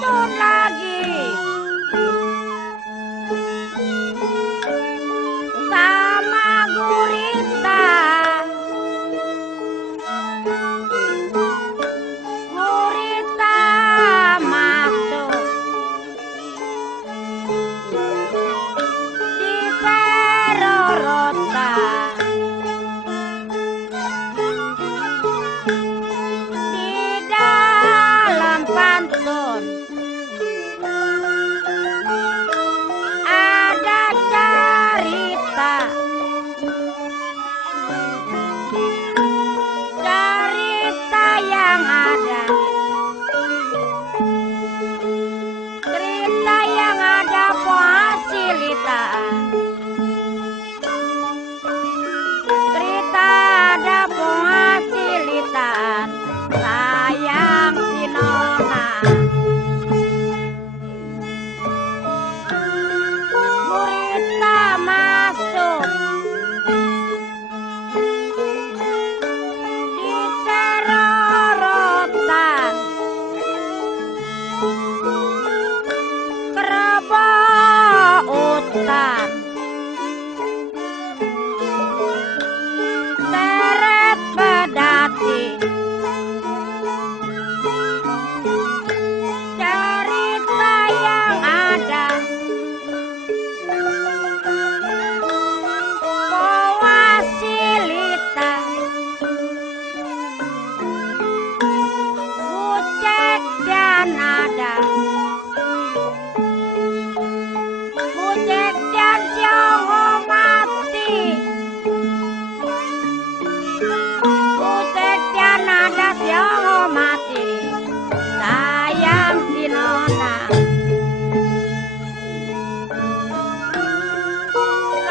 pantun lagi sama gurita. Gurita masuk di perorotan, di dalam pantun ada cerita, cerita yang ada, cerita yang ada posilitaan, cerita ada posilitaan sayang si nona. Gurita masuk di serorotan, kerebo utan, seret pedati, cerita yang ada wasilita, bucek dan ada, bucek dan siongo mati, bucek dan ada siongo mati sayang si nona.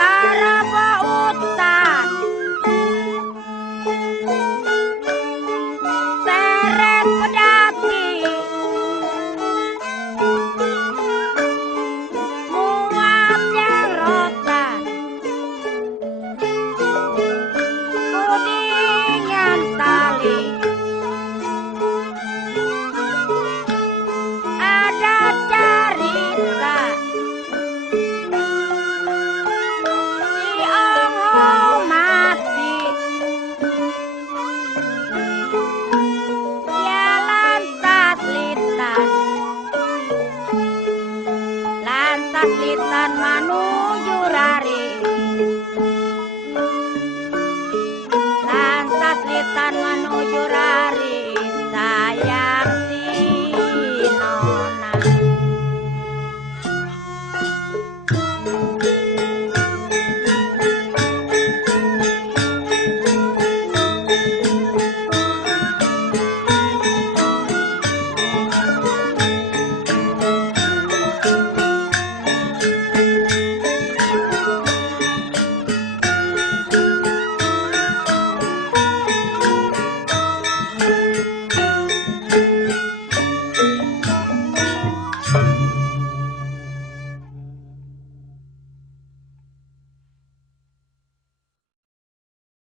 Karebo utan, seret pedati, muat yang rotan, kudingan tali, ada cerita si ongo mati, ya lantas litan manuju rari, lantas litan